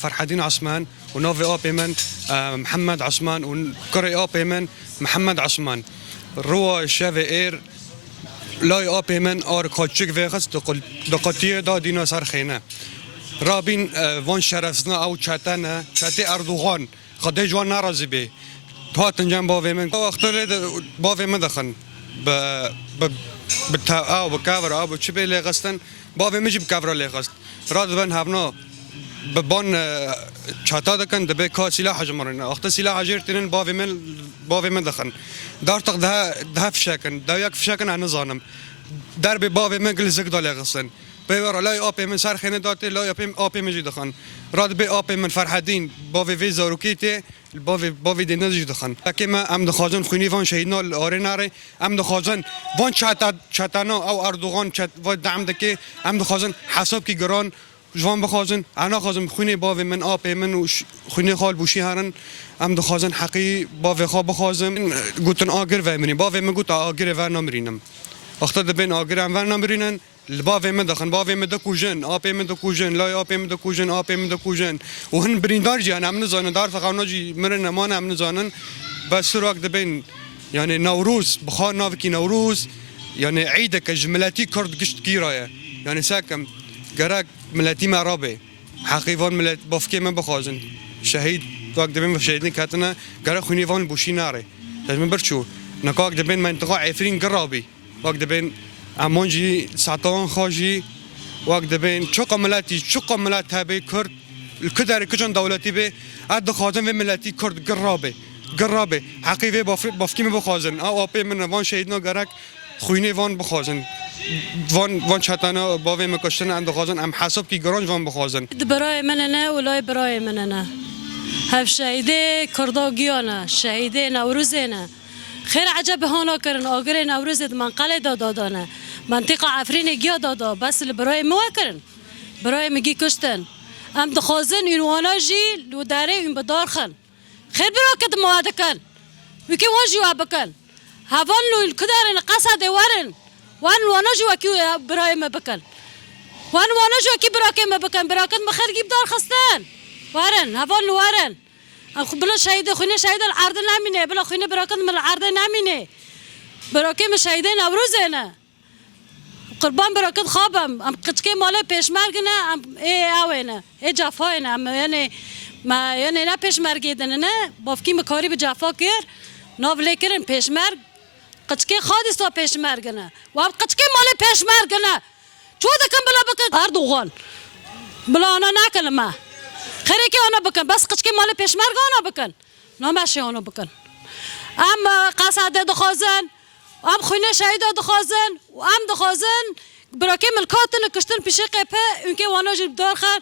فرحدين عثمان ونوفي أوبي من محمد عثمان وكوري أوبي من محمد عثمان روا شافي إير لاي أوبي من آر كاتشيك فيغس دقاتية دا دينا سرخينة رابين وان شرفزنا أو چتنه چتي أردوغان خده جوان نارازي بي هاتن جنب باوي من وقتلي باوي من دخن او بكافر او بچبي لغستن باوي مجي بكافر لغست راد بن هبنا ببان چاتا دکن دبی که سلاح جمرن وقت سلاح جرتنن باوی من دخن دار تق ده فشکن ده یک فشکن انا زانم در به باوی من گل زگ دال غسن بیور لای آپی من سر خینه داته لای آپی مجی دخن راد به آپی من فرحدین باوی وی زاروکیته باوی دینه جی دخن که ما ام دخوازن خونی وان شهیدنا آره ناره ام دخوازن وان چاتانا او اردوغان و دعم دکی ام دخوازن حساب کی گران جوان بخوازن انا خوازم خونی باوی من آپی من و خونی خال بوشی هرن ام دخوازن حقی باوی خواب بخوازم گوتن آگر و منی باوی من گوت آگر و نمرینم وقتا دبین آگر و نمرینن باوی من دخن باوی من دکوجن آپی من دکوجن لای آپی من دکوجن آپی من دکوجن و هن بریندار جان ام نزانن دار فقاونا جی مرن امان ام نزانن بس سراغ دبین یعنی نوروز بخار ناوکی نوروز یعنی عید که جملاتی کرد گشت گیرایه یعنی ساکم گرک ملتی مرابه حقیقان ملت بافکی من بخوازن شهید وقت دبین شهیدی کاتنا گرک خونیوان بوشی ناره لازم برچو نکاک دبین منطقه عفرین قرابی وقت دبین امانجی ساتان خاجی وقت دبین چق ملت هبی کرد الکدر کجان دولتی به اد خازن و ملتی کرد قرابه حقیقی بافکی من بخوازن او آپی من وان شهیدنا گرک خوینه وان بخوازن وان چتانا باوی مکشتن اند خازن ام حساب کی گرانج وان بخوازن برای من نه ولای برای من نه هف شهیده کرداگیانه شهیده نوروز نه خیر عجب هانا کرن آگر نوروز من قلعه دادانه منطقه عفرین گیا دادا بس برای مو کرن برای مگی کشتن ام دخوازن این وانا جی لو داره این بدار خن خیر برا کد مواد کن وکی واجی وابکن هوان لو الکدار قصد ورن وان جو وکی برای ما بکن وان جو وکی برای ما بکن براکت مخیر گیب دار خستن وارن هوان وارن بلا شهید خونه شهید العرض نمینه بلا خونه براکت من العرض نمینه براکت من شهید نوروز نه قربان براکت خوابم ام قچکه مال پیشمرگ نه ام ای اوینه ای جفای نه ام یعنی ما یعنی نه پیشمرگی دنه نه بافکی مکاری به جفا کر ناوله کرن پیشمرگ قچکه خادی تو پیشمرگ نه و ام قچکه مال پیشمرگ نه چود کم بلا بکن اردوغان بلا آنا نکنه ما خیلی که آنا بکن بس قچکه مال پیشمرگ آنا بکن نامشه آنا بکن ام قصده دخوازن ام خونه شهید دخوازن و ام دخوازن برای که ملکاتن کشتن پیش قپه اون که وانا جیب دار خر